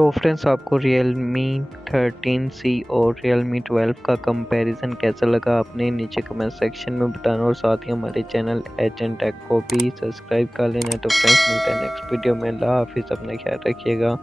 तो फ्रेंड्स, आपको Redmi 13C और Redmi 12 का कंपैरिजन कैसा लगा आपने नीचे कमेंट सेक्शन में बताना, और साथ ही हमारे चैनल एच एंड टेक को भी सब्सक्राइब कर लेना। तो फ्रेंड्स, मिलते हैं नेक्स्ट वीडियो में। अल्लाह हाफिज़, अपना ख्याल रखिएगा।